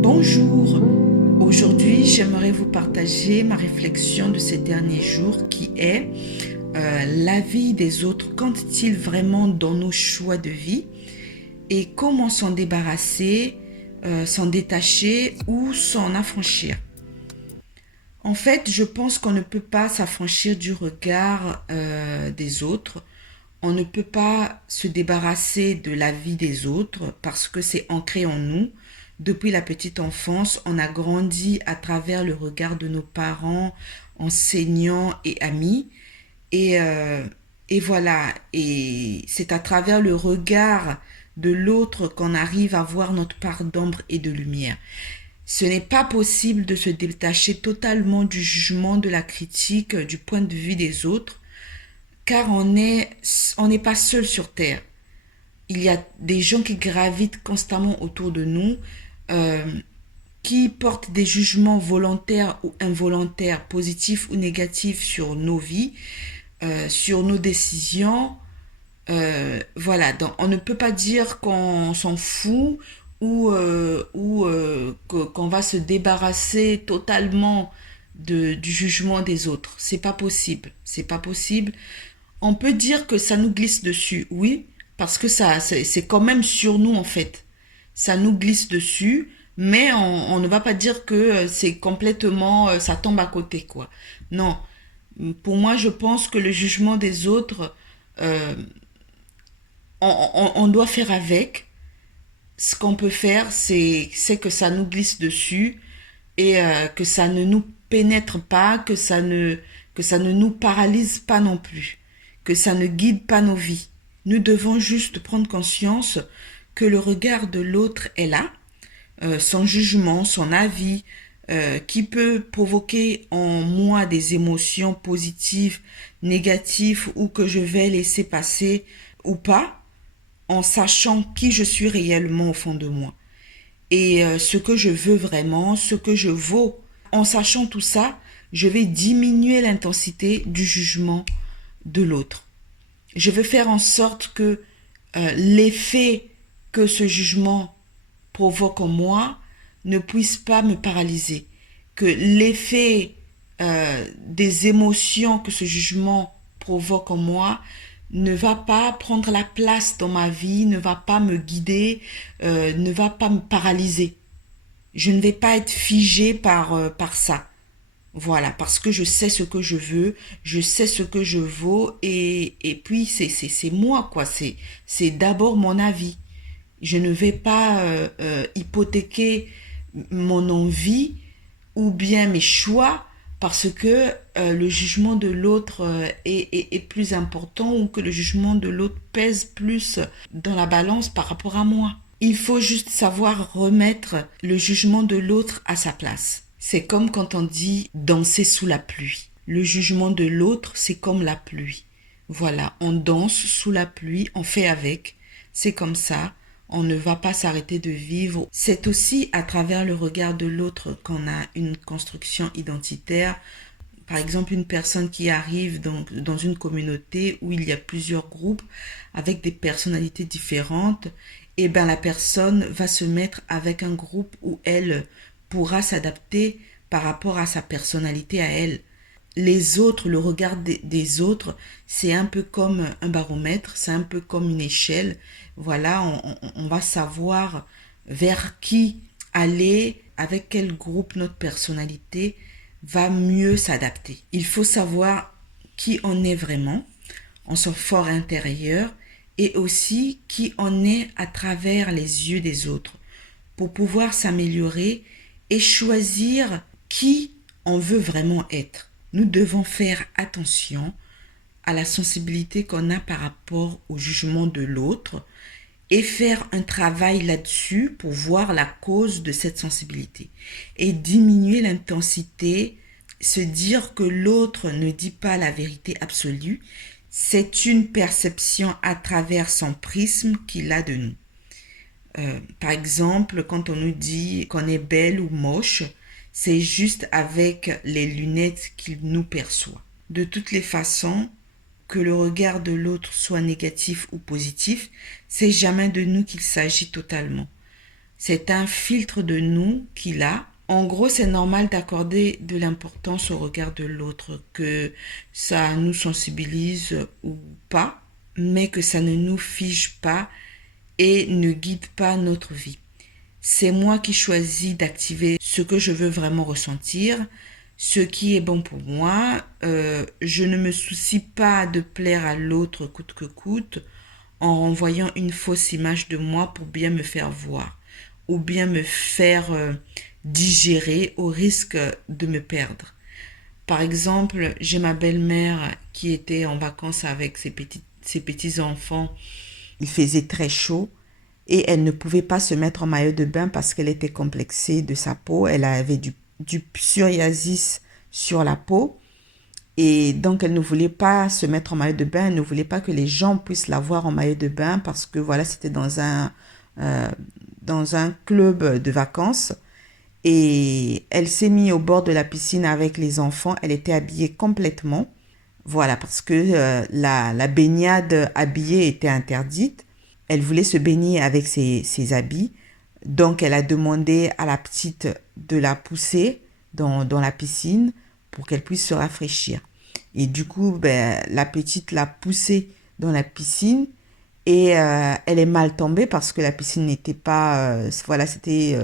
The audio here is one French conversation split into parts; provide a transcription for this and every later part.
Bonjour, aujourd'hui j'aimerais vous partager ma réflexion de ces derniers jours qui est l'avis des autres compte-t-il vraiment dans nos choix de vie et comment s'en débarrasser, s'en détacher ou s'en affranchir. En fait, je pense qu'on ne peut pas s'affranchir du regard des autres. On ne peut pas se débarrasser de la vie des autres parce que c'est ancré en nous. Depuis la petite enfance, on a grandi à travers le regard de nos parents, enseignants et amis. Et, euh, et voilà, et c'est à travers le regard de l'autre qu'on arrive à voir notre part d'ombre et de lumière. Ce n'est pas possible de se détacher totalement du jugement, de la critique, du point de vue des autres, car on n'est pas seul sur Terre. Il y a des gens qui gravitent constamment autour de nous, euh, qui portent des jugements volontaires ou involontaires, positifs ou négatifs sur nos vies, sur nos décisions. Voilà, donc on ne peut pas dire qu'on s'en fout ou qu'on va se débarrasser totalement du jugement des autres. C'est pas possible. C'est pas possible. On peut dire que ça nous glisse dessus, oui, parce que ça, c'est quand même sur nous en fait. Ça nous glisse dessus, mais on ne va pas dire que c'est complètement, ça tombe à côté, quoi. Non. Pour moi, je pense que le jugement des autres, euh, on doit faire avec. Ce qu'on peut faire, c'est que ça nous glisse dessus et que ça ne nous pénètre pas, que ça ne nous paralyse pas non plus, que ça ne guide pas nos vies. Nous devons juste prendre conscience que le regard de l'autre est là, son jugement, son avis, qui peut provoquer en moi des émotions positives, négatives ou que je vais laisser passer ou pas, en sachant qui je suis réellement au fond de moi et ce que je veux vraiment, ce que je vaux. En sachant tout ça, je vais diminuer l'intensité du jugement de l'autre. Je vais faire en sorte que l'effet que ce jugement provoque en moi ne puisse pas me paralyser, que l'effet des émotions que ce jugement provoque en moi ne va pas prendre la place dans ma vie, ne va pas me guider, ne va pas me paralyser. Je ne vais pas être figée par ça. Voilà, parce que je sais ce que je veux, je sais ce que je vaux, et puis c'est moi, quoi. C'est d'abord mon avis. Je ne vais pas hypothéquer mon envie ou bien mes choix parce que le jugement de l'autre est plus important ou que le jugement de l'autre pèse plus dans la balance par rapport à moi. Il faut juste savoir remettre le jugement de l'autre à sa place. C'est comme quand on dit danser sous la pluie. Le jugement de l'autre, c'est comme la pluie. Voilà, on danse sous la pluie, on fait avec. C'est comme ça. On ne va pas s'arrêter de vivre. C'est aussi à travers le regard de l'autre qu'on a une construction identitaire. Par exemple, une personne qui arrive dans une communauté où il y a plusieurs groupes avec des personnalités différentes, et ben la personne va se mettre avec un groupe où elle pourra s'adapter par rapport à sa personnalité à elle. Les autres, le regard des autres, c'est un peu comme un baromètre, c'est un peu comme une échelle. Voilà, on va savoir vers qui aller, avec quel groupe notre personnalité va mieux s'adapter. Il faut savoir qui on est vraiment, en son fort intérieur, et aussi qui on est à travers les yeux des autres, pour pouvoir s'améliorer et choisir qui on veut vraiment être. Nous devons faire attention à la sensibilité qu'on a par rapport au jugement de l'autre et faire un travail là-dessus pour voir la cause de cette sensibilité et diminuer l'intensité, se dire que l'autre ne dit pas la vérité absolue, c'est une perception à travers son prisme qu'il a de nous. Par exemple, quand on nous dit qu'on est belle ou moche, c'est juste avec les lunettes qu'il nous perçoit. De toutes les façons, que le regard de l'autre soit négatif ou positif, c'est jamais de nous qu'il s'agit totalement. C'est un filtre de nous qu'il a. En gros, c'est normal d'accorder de l'importance au regard de l'autre, que ça nous sensibilise ou pas, mais que ça ne nous fige pas et ne guide pas notre vie. C'est moi qui choisis d'activer ce que je veux vraiment ressentir, ce qui est bon pour moi. Je ne me soucie pas de plaire à l'autre coûte que coûte en renvoyant une fausse image de moi pour bien me faire voir ou bien me faire digérer au risque de me perdre. Par exemple, j'ai ma belle-mère qui était en vacances avec ses petits-enfants. Il faisait très chaud et elle ne pouvait pas se mettre en maillot de bain parce qu'elle était complexée de sa peau. Elle avait du psoriasis sur la peau et donc elle ne voulait pas se mettre en maillot de bain. Elle ne voulait pas que les gens puissent la voir en maillot de bain parce que voilà, c'était euh, dans un club de vacances. Et elle s'est mise au bord de la piscine avec les enfants. Elle était habillée complètement. Voilà, parce que la baignade habillée était interdite. Elle voulait se baigner avec ses habits. Donc, elle a demandé à la petite de la pousser dans la piscine pour qu'elle puisse se rafraîchir. Et du coup, ben, la petite l'a poussée dans la piscine et elle est mal tombée parce que la piscine n'était pas... voilà, c'était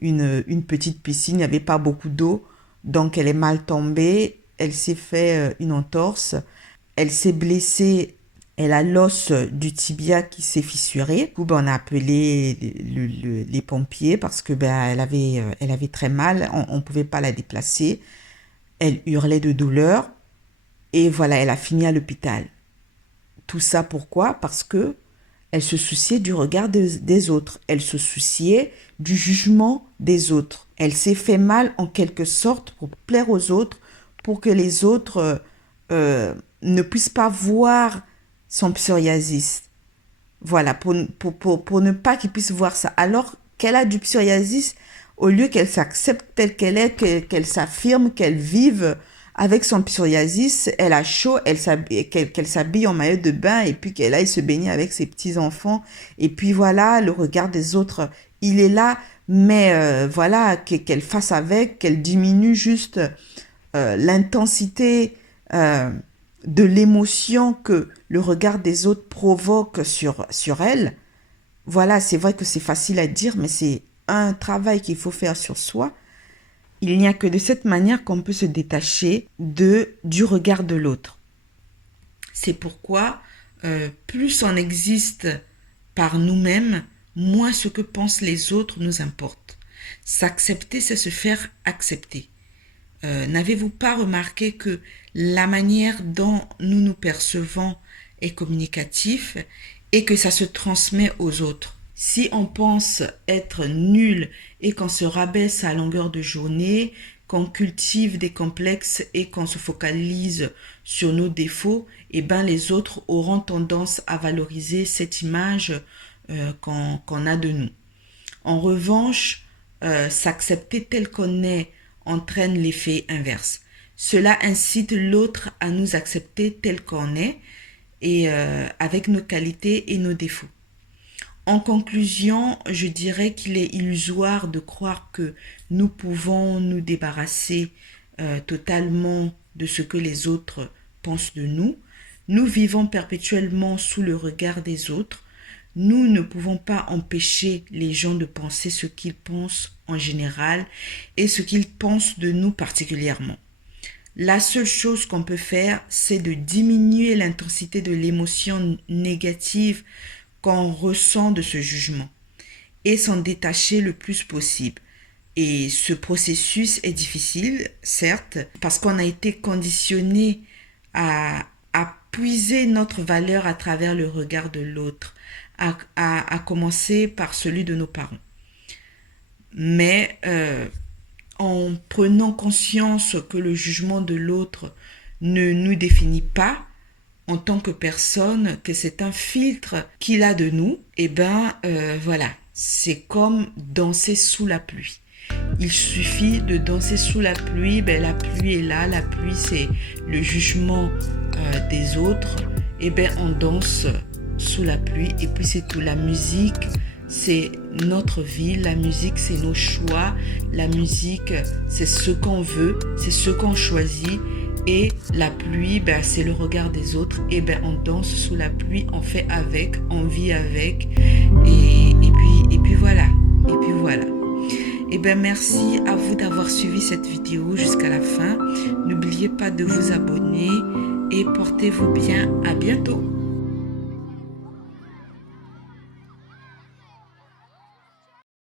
une petite piscine, il n'y avait pas beaucoup d'eau. Donc, elle est mal tombée. Elle s'est fait une entorse. Elle s'est blessée. Elle a l'os du tibia qui s'est fissuré. Du coup, ben, on a appelé les pompiers parce que ben, elle avait très mal. On ne pouvait pas la déplacer. Elle hurlait de douleur. Et voilà, elle a fini à l'hôpital. Tout ça pourquoi? Parce que elle se souciait du regard des autres. Elle se souciait du jugement des autres. Elle s'est fait mal en quelque sorte pour plaire aux autres, pour que les autres ne puissent pas voir son psoriasis. Voilà, pour ne pas qu'ils puissent voir ça. Alors qu'elle a du psoriasis, au lieu qu'elle s'accepte telle qu'elle est, qu'elle s'affirme, qu'elle vive avec son psoriasis, elle a chaud, qu'elle s'habille en maillot de bain et puis qu'elle aille se baigner avec ses petits-enfants. Et puis voilà, le regard des autres, il est là, mais voilà, qu'elle fasse avec, qu'elle diminue juste l'intensité de l'émotion que le regard des autres provoque sur elle. Voilà, c'est vrai que c'est facile à dire, mais c'est un travail qu'il faut faire sur soi. Il n'y a que de cette manière qu'on peut se détacher du regard de l'autre. C'est pourquoi plus on existe par nous-mêmes, moins ce que pensent les autres nous importe. S'accepter, c'est se faire accepter. N'avez-vous pas remarqué que la manière dont nous nous percevons est communicatif et que ça se transmet aux autres? Si on pense être nul et qu'on se rabaisse à longueur de journée, qu'on cultive des complexes et qu'on se focalise sur nos défauts, eh ben les autres auront tendance à valoriser cette image qu'on a de nous. En revanche, s'accepter tel qu'on est entraîne l'effet inverse. Cela incite l'autre à nous accepter tel qu'on est et avec nos qualités et nos défauts. En conclusion, je dirais qu'il est illusoire de croire que nous pouvons nous débarrasser totalement de ce que les autres pensent de nous. Nous vivons perpétuellement sous le regard des autres. Nous ne pouvons pas empêcher les gens de penser ce qu'ils pensent en général et ce qu'ils pensent de nous particulièrement. La seule chose qu'on peut faire, c'est de diminuer l'intensité de l'émotion négative qu'on ressent de ce jugement et s'en détacher le plus possible. Et ce processus est difficile, certes, parce qu'on a été conditionné à puiser notre valeur à travers le regard de l'autre, à commencer par celui de nos parents. Mais en prenant conscience que le jugement de l'autre ne nous définit pas en tant que personne, que c'est un filtre qu'il a de nous, et voilà, c'est comme danser sous la pluie. Il suffit de danser sous la pluie, la pluie est là, la pluie c'est le jugement des autres, on danse sous la pluie et puis c'est tout, la musique c'est notre vie, la musique, c'est nos choix, la musique, c'est ce qu'on veut, c'est ce qu'on choisit. Et la pluie, ben, c'est le regard des autres. Et ben, on danse sous la pluie, on fait avec, on vit avec. Et puis voilà. Et puis voilà. Et ben, merci à vous d'avoir suivi cette vidéo jusqu'à la fin. N'oubliez pas de vous abonner et portez-vous bien. À bientôt.